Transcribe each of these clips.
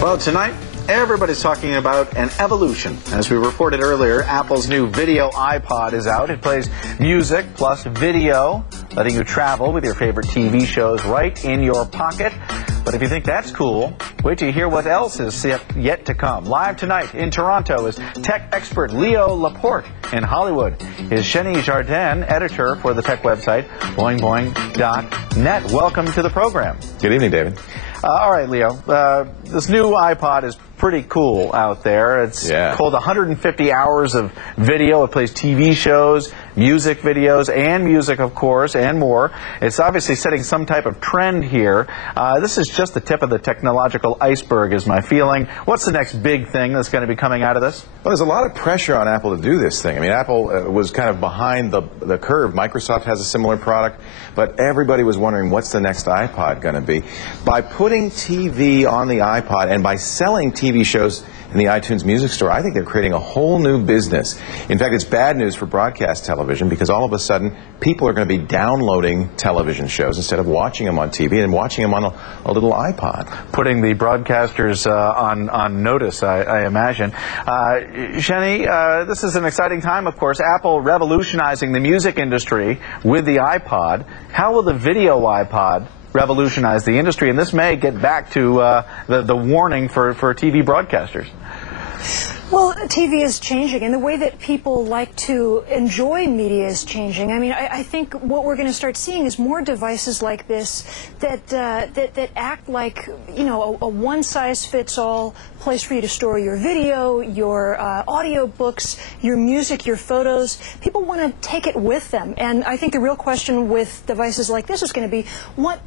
Well, tonight, everybody's talking about an evolution. As we reported earlier, Apple's new video iPod is out. It plays music plus video, letting you travel with your favorite TV shows right in your pocket. But if you think that's cool, wait till you hear what else is yet to come. Live tonight in Toronto is tech expert Leo Laporte. In Hollywood is Sheni Jardin, editor for the tech website boingboing.net. Welcome to the program. Good evening, David. All right, Leo. This new iPod is pretty cool out there. It's called 150 hours of video. It plays TV shows, music videos, and music, of course, and more. It's obviously setting some type of trend here. This is just the tip of the technological iceberg, is my feeling. What's the next big thing that's going to be coming out of this? Well, there's a lot of pressure on Apple to do this thing. I mean, Apple was kind of behind the curve. Microsoft has a similar product, but everybody was wondering, what's the next iPod going to be? By putting TV on the iPod and by selling TV shows in the iTunes Music Store, I think they're creating a whole new business. In fact, it's bad news for broadcast television because all of a sudden people are going to be downloading television shows instead of watching them on TV and watching them on a little iPod. Putting the broadcasters on notice, I imagine. Sheni, this is an exciting time, of course. Apple revolutionizing the music industry with the iPod. How will the video iPod revolutionize the industry? And this may get back to the warning for TV broadcasters. Well, TV is changing, and the way that people like to enjoy media is changing. I mean, I think what we're going to start seeing is more devices like this that act like, you know, a one-size-fits-all place for you to store your video, your audio books, your music, your photos. People want to take it with them, and I think the real question with devices like this is going to be what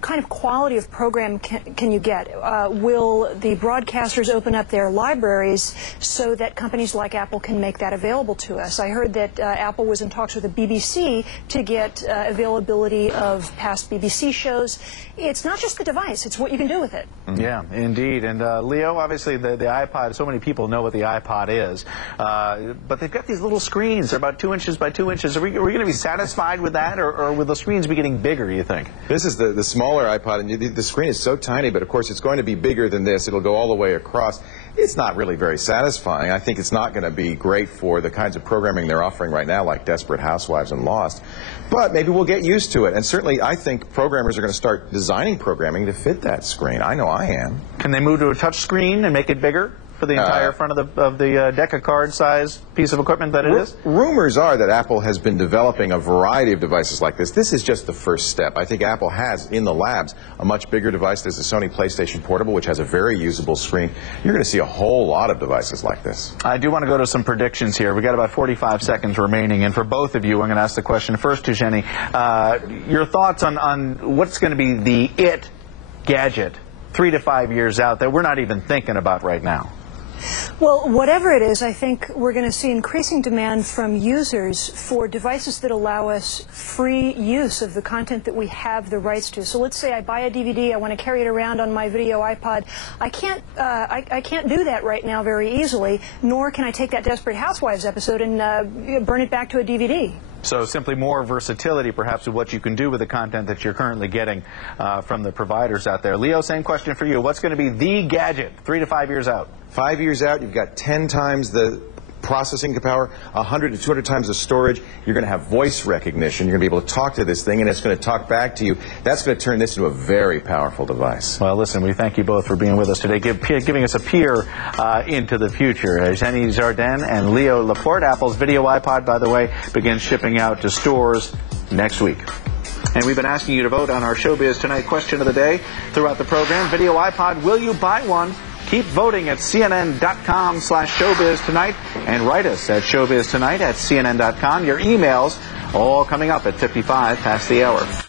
kind of quality of program can you get? Will the broadcasters open up their libraries so that companies like Apple can make that available to us? I heard that Apple was in talks with the BBC to get availability of past BBC shows. It's not just the device, it's what you can do with it. Yeah, indeed. And Leo, obviously the iPod, so many people know what the iPod is, but they've got these little screens. They're about 2 inches by 2 inches. Are we going to be satisfied with that, or will the screens be getting bigger, you think? This is the smaller iPod, and the screen is so tiny, but of course it's going to be bigger than this. It'll go all the way across. It's not really very satisfying. I think it's not going to be great for the kinds of programming they're offering right now, like Desperate Housewives and Lost. But maybe we'll get used to it. And certainly I think programmers are going to start designing programming to fit that screen. I know I am. Can they move to a touch screen and make it bigger for the entire front of the deck of card size piece of equipment that it is? Rumors are that Apple has been developing a variety of devices like this. This is just the first step. I think Apple has in the labs a much bigger device. There's the Sony PlayStation Portable, which has a very usable screen. You're going to see a whole lot of devices like this. I do want to go to some predictions here. We've got about 45 seconds remaining, and for both of you, I'm going to ask the question first to Sheni. Your thoughts on what's going to be the IT gadget 3 to 5 years out that we're not even thinking about right now? Well, whatever it is, I think we're going to see increasing demand from users for devices that allow us free use of the content that we have the rights to. So let's say I buy a DVD, I want to carry it around on my video iPod. I can't do that right now very easily, nor can I take that Desperate Housewives episode and burn it back to a DVD. So simply more versatility, perhaps, of what you can do with the content that you're currently getting from the providers out there. Leo, same question for you. What's going to be the gadget 3 to 5 years out? 5 years out, you've got 10 times the processing power, 100 to 200 times the storage. You're going to have voice recognition. You're going to be able to talk to this thing, and it's going to talk back to you. That's going to turn this into a very powerful device. Well, listen, we thank you both for being with us today, giving us a peer into the future. Sheni Jardin and Leo Laporte. Apple's video iPod, by the way, begins shipping out to stores next week. And we've been asking you to vote on our Showbiz Tonight question of the day throughout the program. Video iPod, will you buy one? Keep voting at cnn.com/showbiztonight and write us at showbiztonight@cnn.com. Your emails all coming up at 55 past the hour.